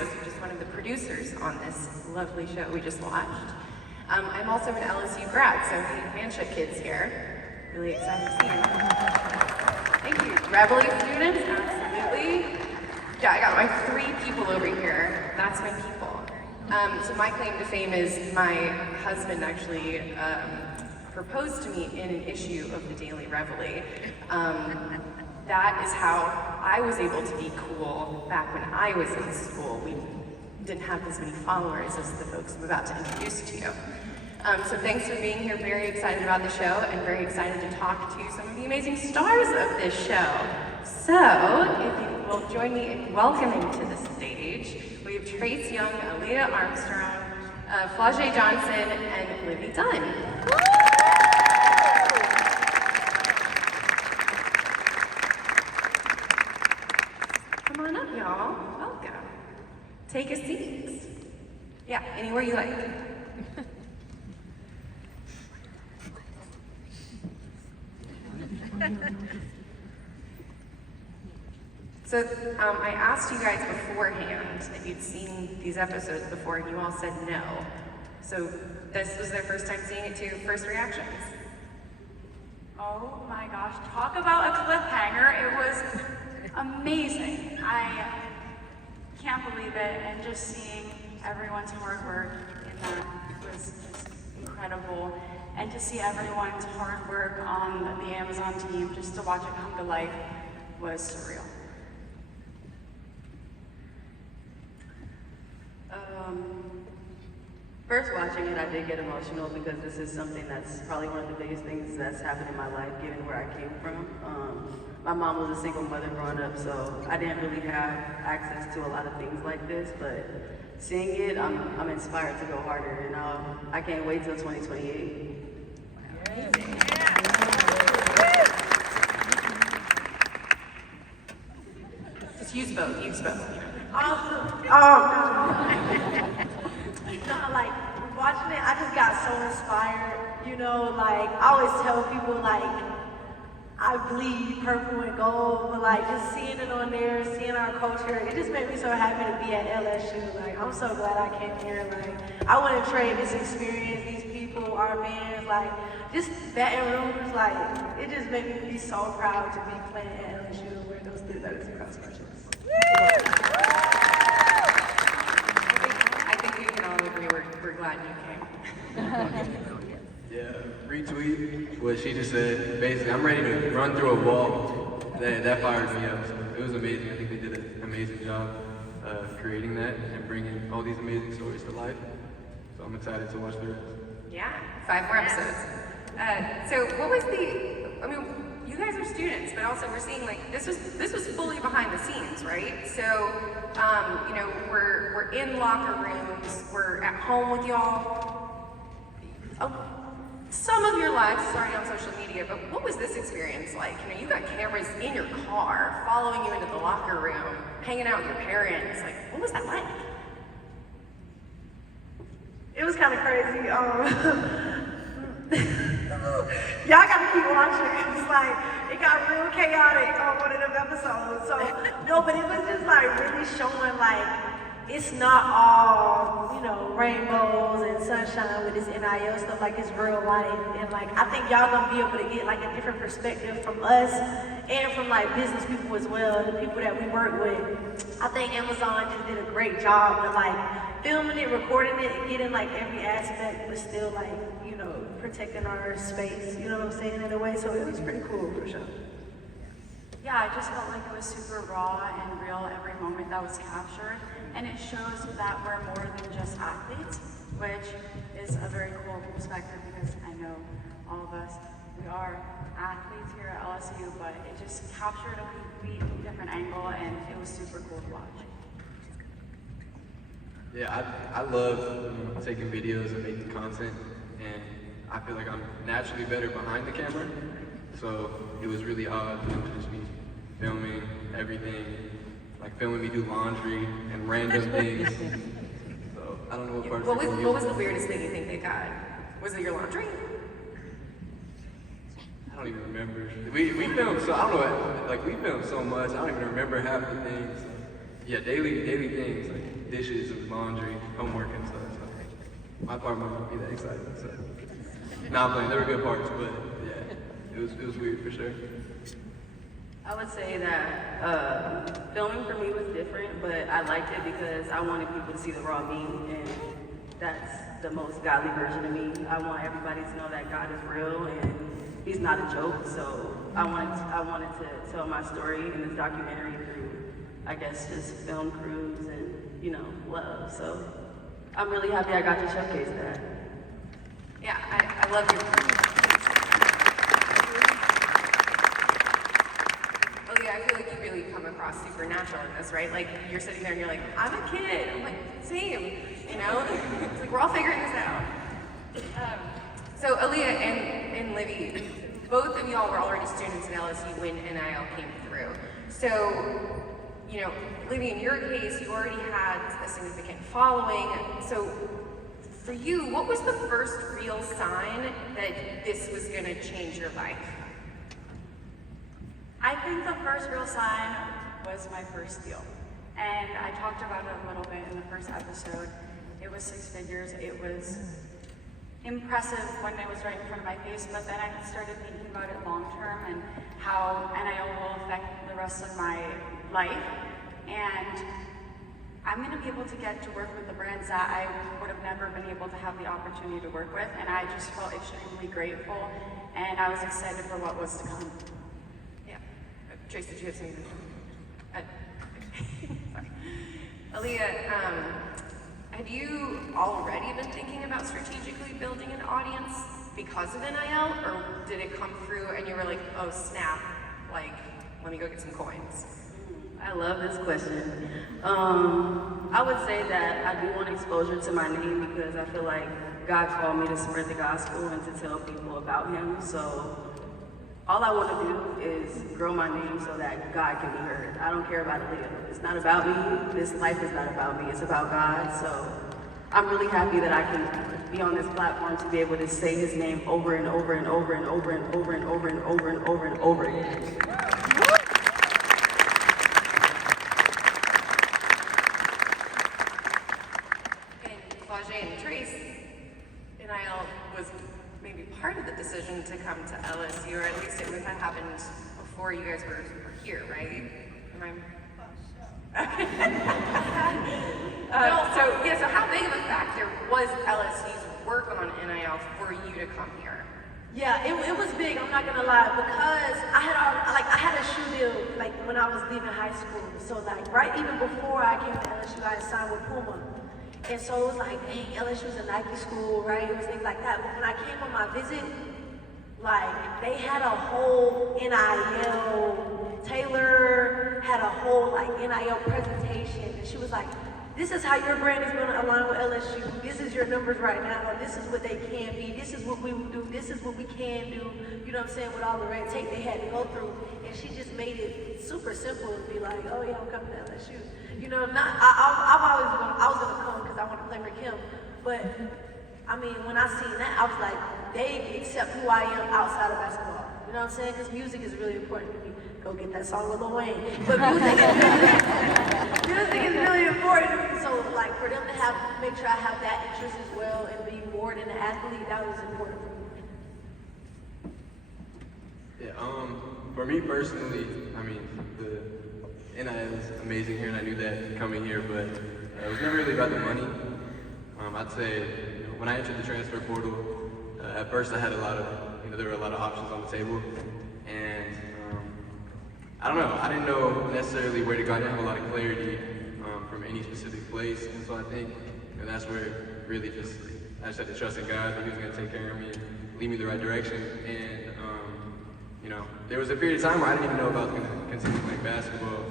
Studios, which is one of the producers on this lovely show we just watched. I'm also an LSU grad, so hey, Manship kids here. Really excited to see you. Thank you. Reveille students, absolutely. Yeah, I got my 3 people over here. That's my people. So my claim to fame is my husband actually proposed to me in an issue of the Daily Reveille. That is how I was able to be cool back when I was in school. We didn't have as many followers as the folks I'm about to introduce to you. So thanks for being here. Very excited about the show and very excited to talk to some of the amazing stars of this show. So if you will join me in welcoming to the stage, we have Trace Young, Aaliyah Armstrong, Flau'jae Johnson, and Olivia Dunne. Come on up, y'all. Welcome. Take a seat. Yeah, anywhere you like. So I asked you guys beforehand if you'd seen these episodes before, and you all said no. So this was their first time seeing it too. First reactions? Oh my gosh, talk about a cliffhanger. It was amazing. I can't believe it, and just seeing everyone's hard work in that was just incredible. And to see everyone's hard work on the Amazon team, just to watch it come to life, was surreal. First watching it, I did get emotional because this is something that's probably one of the biggest things that's happened in my life, given where I came from. My mom was a single mother growing up, so I didn't really have access to a lot of things like this, but seeing it, I'm inspired to go harder, and I can't wait till 2028. Just use both, use both. Like, watching it, I just got so inspired, you know, like, I always tell people, like, I bleed purple and gold, but like, just seeing it on there, seeing our culture, it just made me so happy to be at LSU. Like, I'm so glad I came here. Like, I wouldn't trade this experience, these people, our fans, like, just Baton Rouge, like, it just made me be so proud to be playing at LSU and wear those 3 letters across my chest. We're glad you came. Yeah, retweet what she just said. Basically, I'm ready to run through a wall. That fired me up. So it was amazing. I think they did an amazing job creating that and bringing all these amazing stories to life. So I'm excited to watch the rest. Yeah, 5 more episodes. So what was I mean, you guys are students, but also we're seeing like, this was fully behind the scenes, right? So, you know, we're in locker rooms, we're at home with y'all. Some of your lives is already on social media, but what was this experience like? You know, you got cameras in your car, following you into the locker room, hanging out with your parents. Like, what was that like? It was kind of crazy. Y'all gotta keep watching because like it got real chaotic on one of them episodes. So no, but it was just like really showing like it's not all, you know, rainbows and sunshine with this NIL stuff, like it's real life. And like I think y'all gonna be able to get like a different perspective from us and from like business people as well, the people that we work with. I think Amazon just did a great job with like filming it, recording it, and getting like every aspect, but still like, you know, protecting our space, you know what I'm saying, in a way. So it was pretty cool for sure. Yeah, I just felt like it was super raw and real every moment that was captured. And it shows that we're more than just athletes, which is a very cool perspective because I know all of us, we are athletes here at LSU, but it just captured a completely different angle and it was super cool to watch. Yeah, I love taking videos and making content, and I feel like I'm naturally better behind the camera. So it was really odd to just be filming everything, like filming me do laundry and random things. So I don't know what parts. What was the weirdest thing you think they got? Was it your laundry? I don't even remember. We filmed so I don't know. Like we filmed so much. I don't even remember half the things. Yeah, daily things. Like dishes and laundry, homework and stuff. So my part might not be that exciting. So nah, I'm playing. There were good parts, but yeah, it was weird for sure. I would say that filming for me was different, but I liked it because I wanted people to see the raw me, and that's the most godly version of me. I want everybody to know that God is real and He's not a joke. So I wanted to tell my story in this documentary through, I guess, just film crews and, you know, love. So I'm really happy I got to showcase that. Yeah, I love your. Olivia, I feel like you really come across supernatural in this, right? Like you're sitting there and you're like, I'm a kid. I'm like, same, you know? It's like we're all figuring this out. So Aaliyah and Livy, both of y'all were already students at LSU when NIL came through. So, you know, Livy, in your case, you already had a significant following. So for you, what was the first real sign that this was gonna change your life? I think the first real sign was my first deal. And I talked about it a little bit in the first episode. It was 6 figures. It was impressive when it was right in front of my face, but then I started thinking about it long term and how NIL will affect the rest of my life. And I'm gonna be able to get to work with the brands that I would have never been able to have the opportunity to work with. And I just felt extremely grateful, and I was excited for what was to come. Trace, did you have something? Sorry. Aaliyah, have you already been thinking about strategically building an audience because of NIL, or did it come through and you were like, oh snap, like, let me go get some coins? I love this question. I would say that I do want exposure to my name because I feel like God called me to spread the gospel and to tell people about Him. So all I want to do is grow my name so that God can be heard. I don't care about Aaliyah. It's not about me. This life is not about me. It's about God. So I'm really happy that I can be on this platform to be able to say His name over and over and over and over and over and over and over and over and over again. And Flau'jae and Trace, NIL was maybe part of the decision to come to LSU, or at least it would have happened before you guys were here, right? Am I? So how big of a factor was LSU's work on NIL for you to come here? Yeah, it was big, I'm not gonna lie, because I had a shoe deal like when I was leaving high school. So like right even before I came to LSU, I had signed with Puma. And so it was like, dang, LSU's a Nike school, right? It was things like that. But when I came on my visit, like they had a whole NIL, Taylor had a whole like NIL presentation. And she was like, this is how your brand is gonna align with LSU. This is your numbers right now. This is what they can be. This is what we will do. This is what we can do. You know what I'm saying? With all the red tape they had to go through. And she just made it super simple and be like, oh yeah, I'm coming to LSU. You know, I was gonna come because I want to play for Kim. But I mean, when I seen that, I was like, they accept who I am outside of basketball. You know what I'm saying? Because music is really important to me. Go get that song with Lil Wayne. But music is really important to me. So like for them to make sure I have that interest as well and be more than an athlete, that was important for me. Yeah, for me personally, I mean, the NIL is amazing here, and I knew that coming here, but it was never really about the money. I'd say, when I entered the transfer portal, at first I had there were a lot of options on the table, and I don't know, I didn't know necessarily where to go. I didn't have a lot of clarity from any specific place, and so I think that's where really I just had to trust in God that He was going to take care of me and lead me the right direction. And there was a period of time where I didn't even know if I was going to continue playing basketball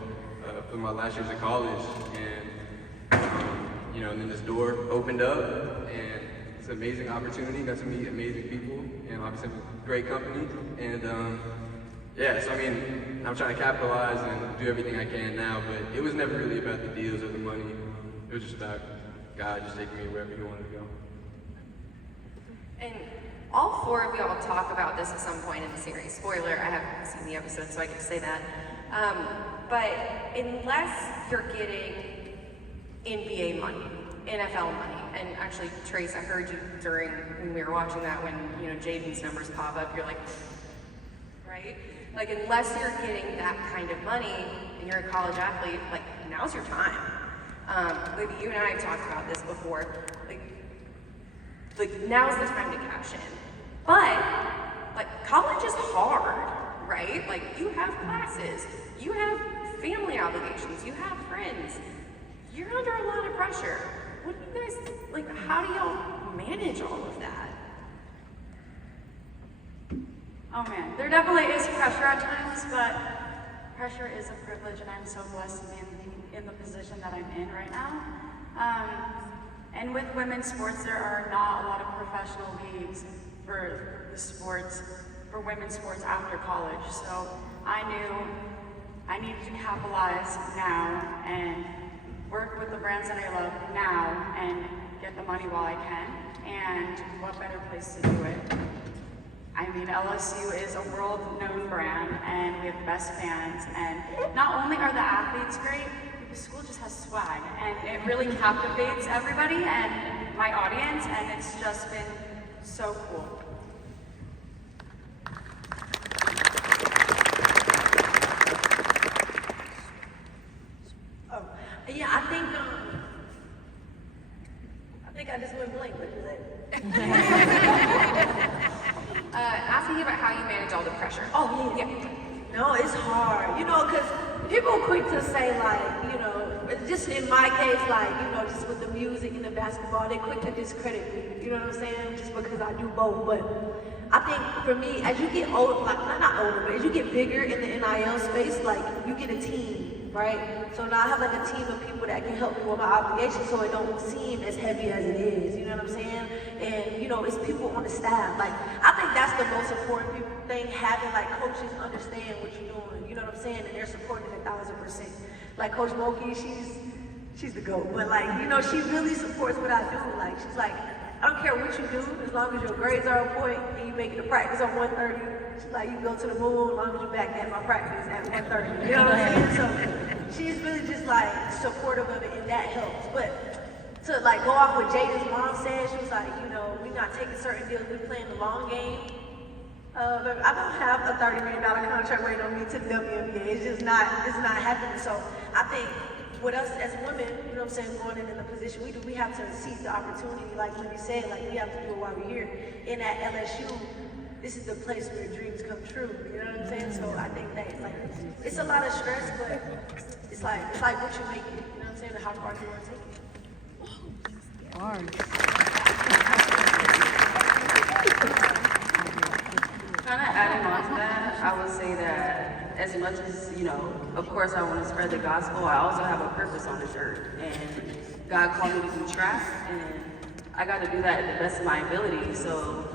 for my last years of college, and then this door opened up, and it's an amazing opportunity. Got to meet amazing people, and obviously great company, and so I mean, I'm trying to capitalize and do everything I can now, but it was never really about the deals or the money. It was just about God just taking me wherever He wanted to go. And all four of y'all talk about this at some point in the series. Spoiler, I haven't seen the episode, so I can say that. But unless you're getting NBA money, NFL money. And actually, Trace, I heard you during when we were watching that, when Jaden's numbers pop up, you're like, right? Like, unless you're getting that kind of money and you're a college athlete, like, now's your time. Like, you and I have talked about this before. Like now's the time to cash in. But like college is hard, right? Like you have classes, you have family obligations, you have friends. You're under a lot of pressure. What do you guys like? How do y'all manage all of that? Oh man, there definitely is pressure at times, but pressure is a privilege, and I'm so blessed to be in the position that I'm in right now. And with women's sports, there are not a lot of professional leagues for the sports, for women's sports after college. So I knew I needed to capitalize now and work with the brands that I love now and get the money while I can. And what better place to do it? I mean, LSU is a world-known brand, and we have the best fans. And not only are the athletes great, the school just has swag, and it really captivates everybody and my audience, and it's just been so cool. Oh, yeah, I think I just went blank. What is it? Asking you about how you manage all the pressure. Oh, yeah. No, it's hard, because people are quick to say, like, just in my case, like, just with the music and the basketball, they're quick to discredit me, you know what I'm saying? Just because I do both. But I think for me, as you get older, like, not older, but as you get bigger in the NIL space, like, you get a team, right? So now I have like a team of people that can help me with my obligations so it don't seem as heavy as it is, you know what I'm saying? And, it's people on the staff. Like, I think that's the most important thing, having like coaches understand what you're doing, you know what I'm saying? And they're supporting it 1,000%. Like Coach Moki, she's the GOAT, but like, she really supports what I do. Like, she's like, I don't care what you do, as long as your grades are on point and you make it to practice on 1:30. She's like, you can go to the moon as long as you're back at my practice at 1:30. You know what I'm saying? So she's really just like supportive of it, and that helps. But to like go off what Jada's mom said, she was like, we're not taking certain deals, we're playing the long game. I don't have a $30 million contract waiting on me to the WNBA. It's not happening. So I think with us as women, you know what I'm saying, going in the position we do, we have to seize the opportunity, like Libby said, like we have to do it while we're here. And at LSU, this is the place where dreams come true. You know what I'm saying? So I think that it's a lot of stress, but it's like what you make it. You know what I'm saying? And how far you want to take it. Kind of adding on to that, I would say that as much as, of course I want to spread the gospel, I also have a purpose on this earth. And God called me to do track, and I got to do that at the best of my ability. So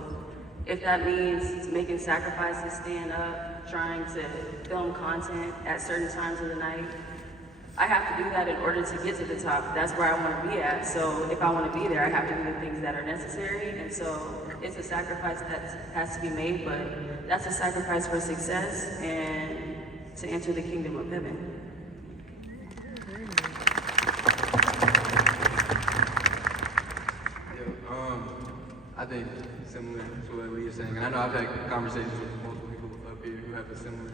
if that means making sacrifices, staying up, trying to film content at certain times of the night, I have to do that in order to get to the top. That's where I want to be at. So if I want to be there, I have to do the things that are necessary. And so it's a sacrifice that has to be made, but that's a sacrifice for success and to enter the kingdom of heaven. I think similar to what Leah's saying. And I know I've had conversations with multiple people up here who have a similar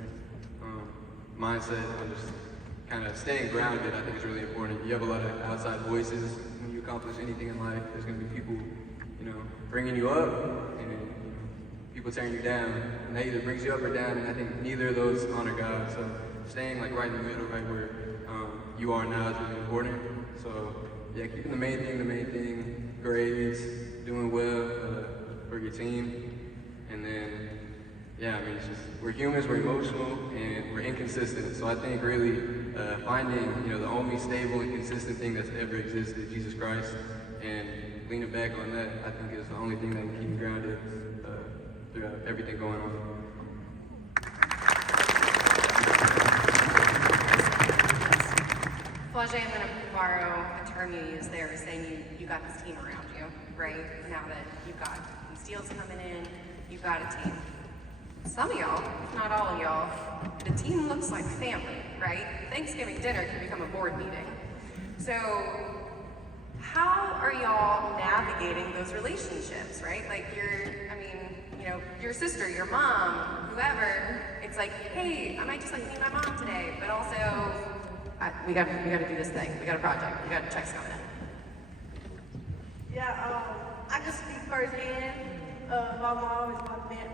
mindset on just kind of staying grounded. I think is really important. You have a lot of outside voices when you accomplish anything in life. There's going to be people, bringing you up and people tearing you down. And that either brings you up or down. And I think neither of those honor God. So staying like right in the middle, right where you are now is really important. So yeah, keeping the main thing, grades, doing well for your team. And then, yeah, I mean, it's just, we're humans, we're emotional, and we're inconsistent. So I think really finding, the only stable and consistent thing that's ever existed, Jesus Christ, and leaning back on that, I think is the only thing that can keep you grounded throughout everything going on. Flau'jae, I'm going to borrow a term you used there, saying you got this team around you, right? Now that you've got these deals coming in, you've got a team. Some of y'all, if not all of y'all, the team looks like family, right? Thanksgiving dinner can become a board meeting. So how are y'all navigating those relationships, right? Like your sister, your mom, whoever, it's like, hey, I might just like meet my mom today, but also, we gotta do this thing, we got a project, we got checks coming in. Yeah, I can speak firsthand. My mom is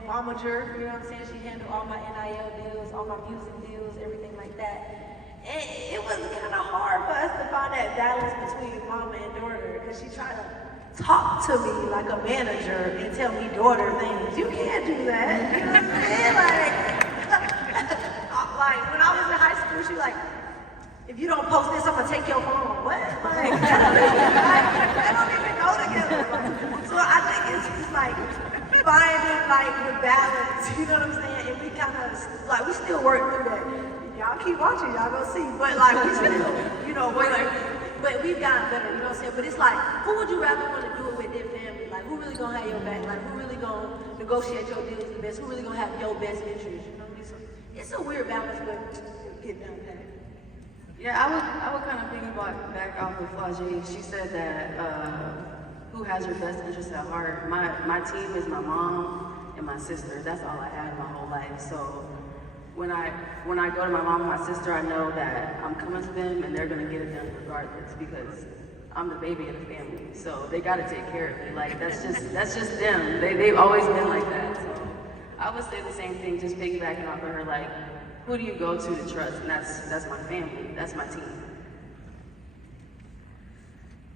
my momager, you know what I'm saying? She handled all my NIL deals, all my music deals, everything like that. And it was kind of hard for us to find that balance between mama and daughter, because she tried to talk to me like a manager and tell me daughter things. You can't do that, you know what I'm saying? Like when I was in high school, she was like, if you don't post this, I'm gonna take your phone. What? Like, they don't even know together. So I think it's just like finding like the balance, you know what I'm saying? And we kind of like we still work through that. Y'all keep watching, y'all gonna see. But like we still, you know, but we've gotten better, you know what I'm saying? But it's like, who would you rather want to do it with their family? Like, who really gonna have your back? Like, who really gonna negotiate your deals the best? Who really gonna have your best interest? You know what I mean? So it's a weird balance, but get done that. Yeah, I would kind of piggyback back off of Flau'jae. She said that who has your best interest at heart? My team is my mom and my sister. That's all I had my whole life. So when I go to my mom and my sister, I know that I'm coming to them and they're gonna get it done regardless because I'm the baby of the family. So they gotta take care of me. Like that's just them. They've always been like that. So I would say the same thing, just piggybacking off of her. Like, who do you go to trust? And that's my family. That's my team.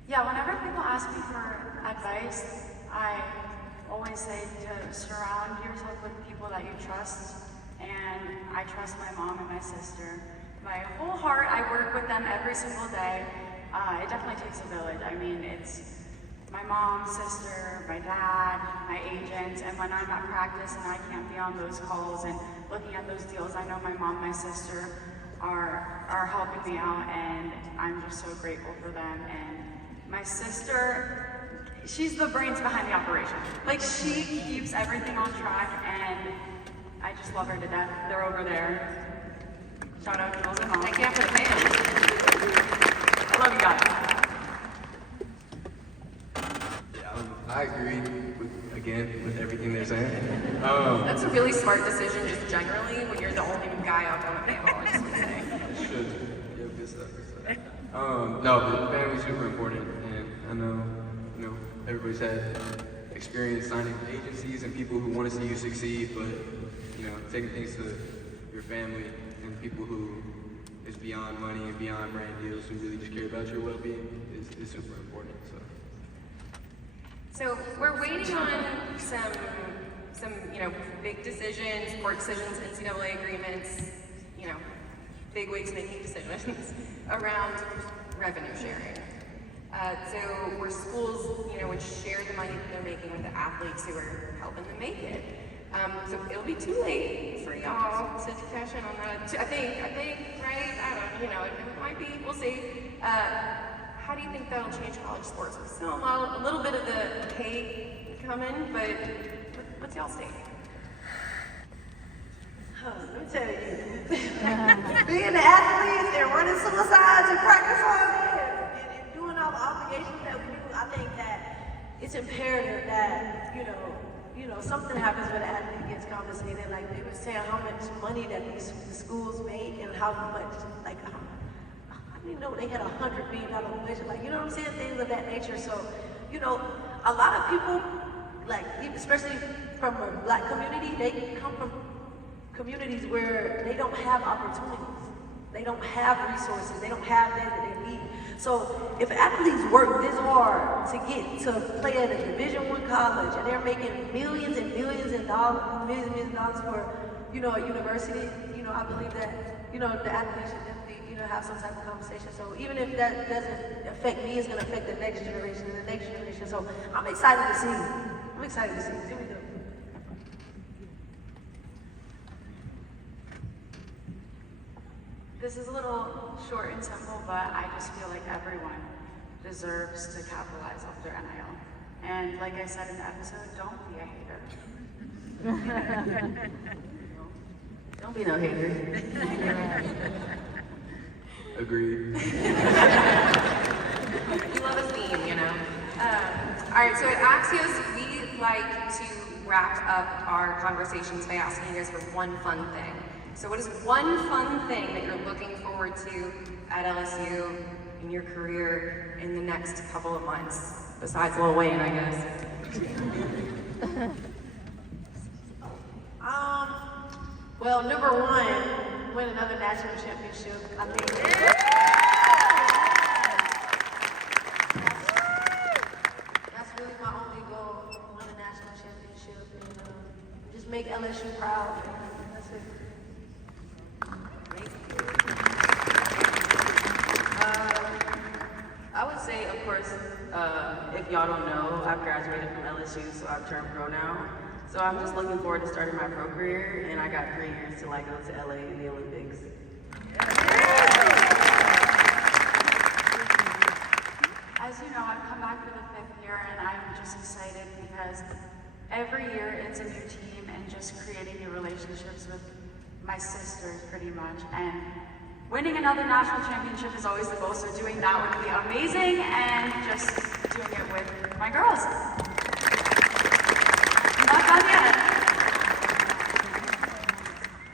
Yeah, whenever people ask me for advice, I always say to surround yourself with people that you trust. And I trust my mom and my sister. My whole heart, I work with them every single day. It definitely takes a village. I mean, it's my mom, sister, my dad, my agent, and when I'm at practice and I can't be on those calls and looking at those deals, I know my mom, my sister are helping me out, and I'm just so grateful for them. And my sister, she's the brains behind the operation. Like, she keeps everything on track, and I just love her to death. They're over there. Shout out to Jules and Mom. Thank you for the fans. I love you guys. I agree with everything they're saying. That's a really smart decision just generally when you're the only guy up on a panel, I just want to say. Good stuff. No, but family's super important, and I know, everybody's had experience signing agencies and people who want to see you succeed, but, taking things to your family and people who is beyond money and beyond brand deals, who really just care about your well-being is super important, So we're waiting on some big decisions, court decisions, NCAA agreements, big wigs making decisions around revenue sharing. So where schools, would share the money that they're making with the athletes who are helping them make it. So it'll be too late for y'all to cash in on that. I think, right? I don't know, it might be, we'll see. How do you think that'll change college sports? We're still a little bit of the pay coming, but what's y'all's take? Let me tell you, being an athlete and running suicides and practice all day and doing all the obligations that we do, I think that it's imperative that, something happens when an athlete gets compensated. Like they were saying how much money that the schools make and how much, I didn't know they had $100 million budget. Like, you know what I'm saying? Things of that nature. So, a lot of people, especially from a black community, they come from communities where they don't have opportunities. They don't have resources. They don't have things that they need. So if athletes work this hard to get to play at a Division I college and they're making millions and millions of dollars for, a university, I believe that, the athletes should definitely, have some type of conversation. So even if that doesn't affect me, it's gonna affect the next generation and the next generation. So I'm excited to see. Here we go. This is a little short and simple, but I just feel like everyone deserves to capitalize off their NIL. And like I said in the episode, don't be a hater. Don't be no hater. Agreed. We love a theme. All right, so at Axios, we like to wrap up our conversations by asking you guys for one fun thing. So what is one fun thing that you're looking forward to at LSU in your career in the next couple of months? Besides Lil Wayne, I guess. Well, number one, win another national championship. I think that's really my only goal, win a national championship and just make LSU proud. That's it. I would say, of course, if y'all don't know, I've graduated from LSU, so I've turned pro now. So I'm just looking forward to starting my pro career, and I got 3 years to go to LA in the Olympics. As you know, I've come back for the 5th year, and I'm just excited because every year it's a new team and just creating new relationships with my sisters pretty much. And winning another national championship is always the goal, so doing that would be amazing, and just doing it with my girls. Not done yet.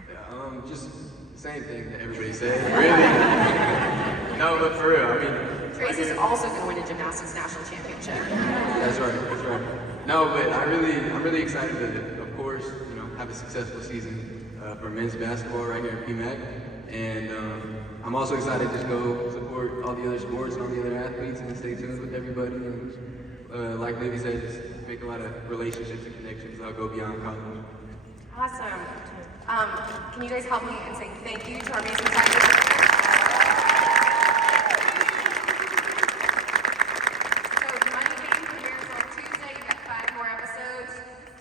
Yeah, just same thing that everybody said, really. No, but for real, I mean. Trace is also going to win a gymnastics national championship. That's right. No, but I'm really excited to, of course, have a successful season for men's basketball right here at PMAC. And I'm also excited to just go support all the other sports and all the other athletes and stay tuned with everybody. And like Livy said, just make a lot of relationships and connections. I'll go beyond college. Awesome. Can you guys help me and say thank you to our amazing tech?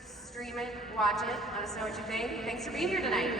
Stream it, watch it, let us know what you think. Thanks for being here tonight.